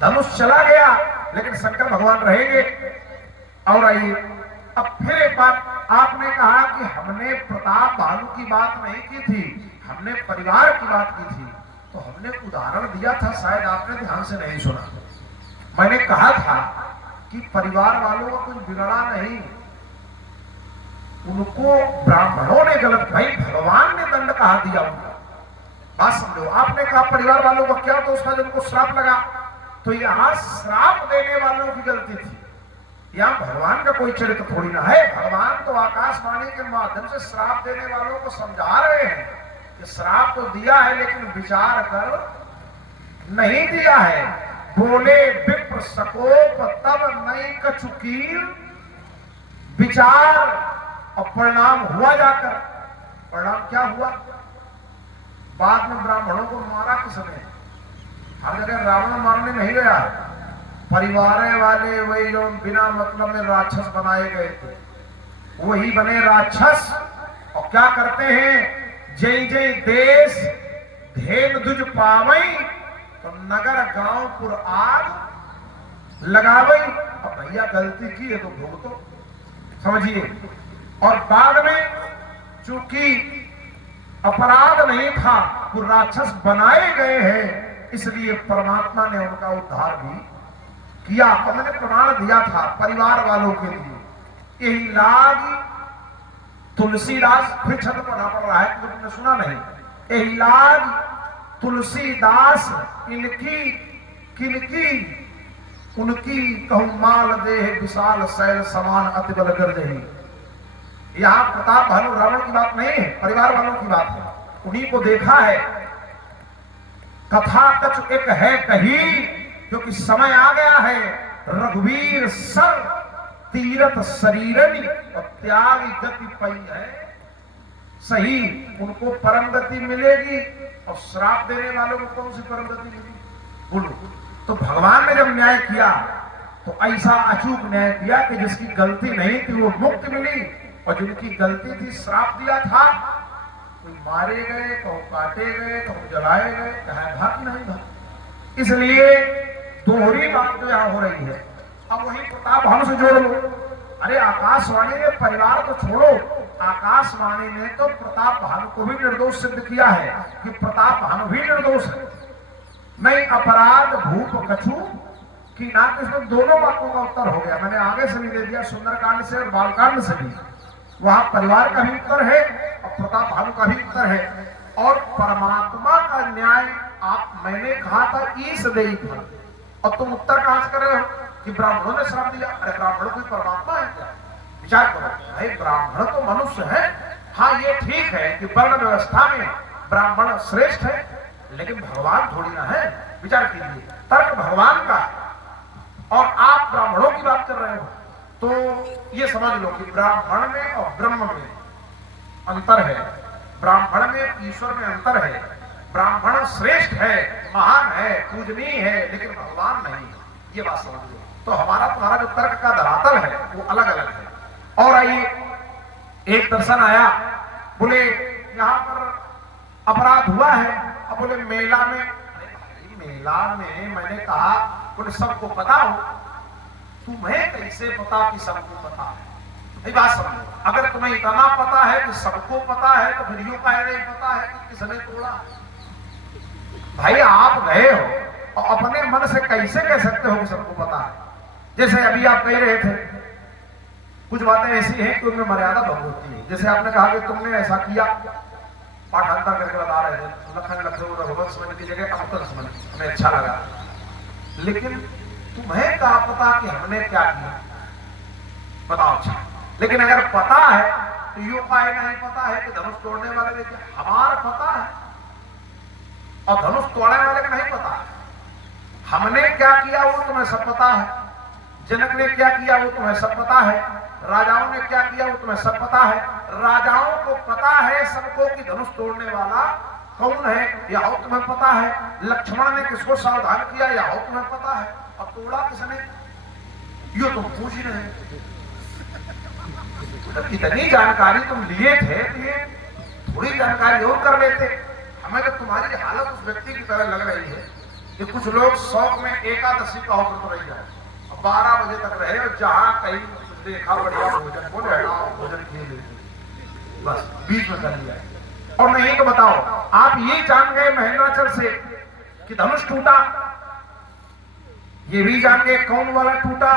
धनुष चला गया लेकिन शंकर भगवान रहेंगे। और आइए अब फिर एक बात, आपने कहा कि हमने प्रताप भानु की बात नहीं की थी, हमने परिवार की बात की थी। तो हमने उदाहरण दिया था, शायद आपने ध्यान से नहीं सुना। मैंने कहा था कि परिवार वालों का कुछ बिगड़ा नहीं, उनको ब्राह्मणों ने गलत, भाई भगवान ने दंड कहा दिया उनका, बात समझो। आपने कहा परिवार वालों का क्या दोष था जिनको श्राप लगा, तो यहां श्राप देने वालों की गलती थी, यहां भगवान का कोई चरित्र थोड़ी ना है। भगवान तो आकाशवाणी के माध्यम से श्राप देने वालों को समझा रहे हैं कि श्राप तो दिया है लेकिन विचार कर नहीं दिया है। बोले विप्र सकोप तब नहीं कछुकीर, विचार और परिणाम हुआ जाकर। परिणाम क्या हुआ? बाद में ब्राह्मणों को मारा किसने? हर जगह रावण मारने नहीं गया, परिवार वाले वही जो बिना मतलब में राक्षस बनाए गए थे वही बने राक्षस। और क्या करते हैं? जय जय देश धेन दुज पावई, तो नगर गांवपुर आग लगावई। अब भैया गलती की है तो भुगतो, समझिए। और बाद में चूंकि अपराध नहीं था, वो राक्षस बनाए गए हैं, इसलिए परमात्मा ने उनका उद्धार भी किया। तो मैंने प्रमाण दिया था परिवार वालों के लिए। यही लाग तुलसीदास, फिर छत पढ़ा पड़ रहा है तो तुमने सुना नहीं। यही लाग तुलसीदास इनकी किनकी, उनकी कहूं माल देह विशाल शैल समान अति बल गर्जही। यहां प्रताप भानु रावण की बात नहीं है, परिवार वालों की बात है। उन्हीं को देखा है। कथा कछ एक है कही, क्योंकि समय आ गया है। रघुवीर सर तीरथ शरीरनी और त्याग गति पई है सही। उनको परम गति मिलेगी और श्राप देने वालों को कौन सी परम गति मिलेगी? बोलो। तो भगवान ने जब न्याय किया तो ऐसा अचूक न्याय किया कि जिसकी गलती नहीं थी वो मुक्ति मिली, और जिनकी गलती थी श्राप दिया था, कोई मारे गए, कहूं काटे गए, कहूं जलाए गए, कहा भाग नहीं भाग। इसलिए दोहरी बात तो यहां हो रही है। अब वही प्रताप भानु से जोड़ लो। अरे आकाशवाणी ने परिवार को छोड़ो, आकाशवाणी ने तो प्रताप भानु को भी निर्दोष सिद्ध किया है कि प्रताप भानु भी निर्दोष है। नहीं अपराध भूप कछु की ना, इसमें दोनों बातों का उत्तर हो गया। मैंने आगे से भी दे दिया, सुंदरकांड से और बालकांड से भी। वहां परिवार का भी उत्तर है और प्रताप भानु का भी उत्तर है। और परमात्मा का न्याय मैंने कहा था ईश देई था, और तुम उत्तर कहां से कर रहे हो कि ब्राह्मणों ने श्राप दिया? अरे ब्राह्मण कोई परमात्मा है क्या? विचार करो भाई, ब्राह्मण तो मनुष्य है। हाँ ये ठीक है कि वर्ण व्यवस्था में ब्राह्मण श्रेष्ठ है, लेकिन भगवान थोड़ी ना है। विचार कीजिए, तर्क भगवान का और आप ब्राह्मणों की बात कर रहे हो। तो ये समझ लो कि ब्राह्मण में और ब्रह्म में अंतर है, ब्राह्मण में ईश्वर में अंतर है। ब्राह्मण श्रेष्ठ है, महान है, पूजनीय है, लेकिन भगवान नहीं। ये बात समझ लो। तो हमारा तुम्हारा जो तर्क का धरातल है वो अलग अलग है। और आइए, एक दर्शन आया, बोले यहां पर अपराध हुआ है। अब बोले मेला में, मेला में मैंने कहा बोले सबको पता हो, तुम्हें कैसे पता कि सबको पता है? बात समझो, अगर तुम्हें इतना पता है कि सबको पता है तो फिर यूं कह नहीं पता है कि किसने तोड़ा। भाई आप गए हो और अपने मन से कैसे कह सकते हो कि सबको पता है? जैसे अभी आप कह रहे थे, कुछ बातें ऐसी हैं कि उनमें मर्यादा भंग होती है। जैसे आपने कहा कि तुमने ऐसा किया, पाठांतर करके बता रहे थे, लखन लखनऊ रघुवंश समझ की जगह अमृत समझ, हमें अच्छा लगा। लेकिन तुम्हें क्या पता कि हमने क्या किया? बताओ। अच्छा, लेकिन अगर पता है तो यूं काहे नहीं पता है कि धनुष तोड़ने वाले ने क्या? हमारा पता है और धनुष तोड़ने वाले का नहीं पता। हमने क्या किया वो तुम्हें सब पता है, जनक ने क्या किया वो तुम्हें सब पता है, राजाओं ने क्या किया वो तुम्हें सब पता है। राजाओं को पता है सबको कि धनुष तोड़ने वाला कौन है, या हो तुम्हें पता है। लक्ष्मण ने किसको सावधान किया, या हो तुम्हें पता है। और तोड़ा किसने, यो तुम पूछ ही रहे। तो इतनी जानकारी तुम लिए थे तो ये थोड़ी जानकारी और कर लेते। हमें तो तुम्हारी हालत उस व्यक्ति की तरह लग रही है कि कुछ लोग शौक में एकादशी का व्रत रह जाए, 12 बजे तक रहे और जहां कहीं देखा बढ़िया भोजन बोले हटाओ भोजन खेल लेते, बस बीच में कर लिया। और नहीं तो बताओ, आप ये जान गए महेंद्राचल से कि धनुष टूटा, ये भी जान गए कौन वाला टूटा,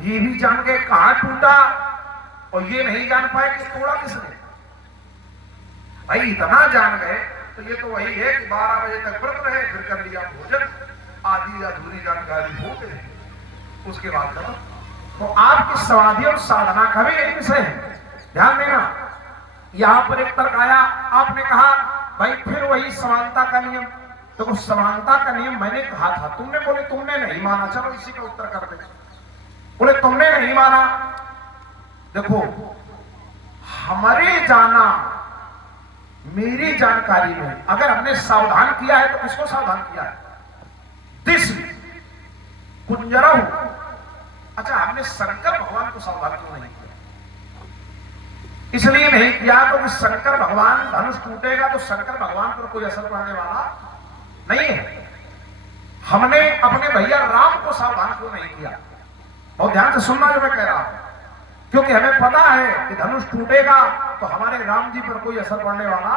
ये भी जान गए कहां टूटा, और ये नहीं जान पाए कि तोड़ा किसने। भाई इतना जान गए तो ये तो वही है कि 12 बजे तक व्रत रहे, फिर कर लिया भोजन, आधी अधूरी जानकारी हो गई, उसके बाद करो। तो आपकी समाधि और साधना का भी यही विषय है, ध्यान देना। यहां पर एक तर्क आया, आपने कहा भाई फिर वही समानता का नियम, तो वो समानता का नियम मैंने कहा था, तुमने बोले तुमने नहीं माना, चलो इसी का उत्तर कर दे। बोले तुमने नहीं माना, देखो हमारे जाना मेरी जानकारी में अगर हमने सावधान किया है तो किसको सावधान किया है? दिस कुंजरहु। अच्छा, हमने शंकर भगवान को सावधान क्यों नहीं किया? इसलिए नहीं किया क्योंकि शंकर भगवान धनुष टूटेगा तो शंकर भगवान पर कोई असर पड़ने वाला नहीं है। हमने अपने भैया राम को सावधान क्यों नहीं किया? बहुत ध्यान से सुनना जो मैं कह रहा हूं, क्योंकि हमें पता है कि धनुष टूटेगा तो हमारे राम जी पर कोई असर पड़ने वाला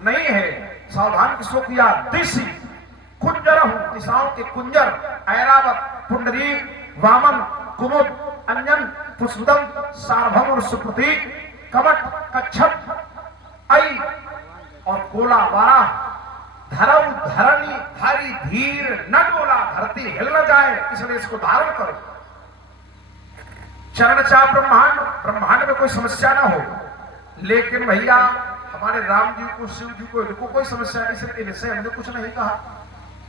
नहीं है। सावधान किसको किया? दिशि कुंजरहु, दिशाओं के कुंजर, ऐरावत, पुंडरीक, वामन, कुमुद, अंजन, पुष्पदम, सार्वभौम और सुप्रतीक, कवट, कच्छप, ऐ और कोला, वाराह, धरऊ, धरणी, धारी, धीर, न डोला, धरती हिल न जाए, इसलिए इसको धारण करो। चरण चाह ब्रह्मांड, ब्रह्मांड में कोई समस्या ना हो, लेकिन भैया हमारे राम जी को, शिव जी को, इनको कोई समस्या नहीं, सिर्फ इनसे हमने कुछ नहीं कहा।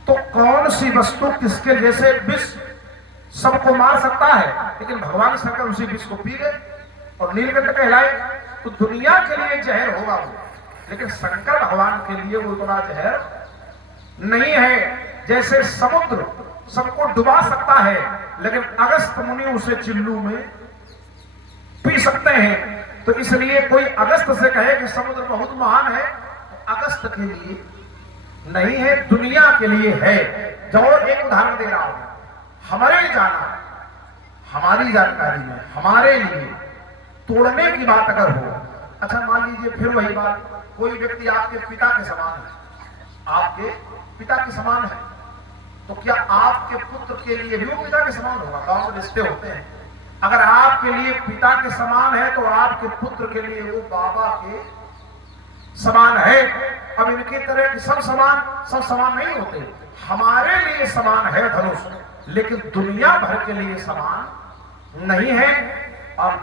तो कौन सी वस्तु किसके जैसे विष सबको मार सकता है, लेकिन भगवान शंकर उसी विष को पी गए और नीलकंठ कहलाए। तो दुनिया के लिए जहर होगा वो, लेकिन शंकर भगवान के लिए वो इतना जहर नहीं है। जैसे समुद्र सबको डुबा सकता है, लेकिन अगस्त मुनि उसे चिल्लू में पी सकते हैं। तो इसलिए कोई अगस्त से कहे कि समुद्र बहुत महान है, अगस्त के लिए नहीं है, दुनिया के लिए है। जो एक उदाहरण दे रहा हूं, हमारे जाना, हमारी जानकारी में हमारे लिए तोड़ने की बात अगर हो, अच्छा मान लीजिए फिर वही बात, कोई व्यक्ति आपके पिता के समान है, आपके पिता के समान है, तो क्या आपके पुत्र के लिए भी वो पिता के समान होगा? गांव में रिश्ते होते हैं, अगर आपके लिए पिता के समान है तो आपके पुत्र के लिए वो बाबा के समान है। अब इनकी तरह की सब समान नहीं होते। हमारे लिए समान है धनुष, लेकिन दुनिया भर के लिए समान नहीं है। और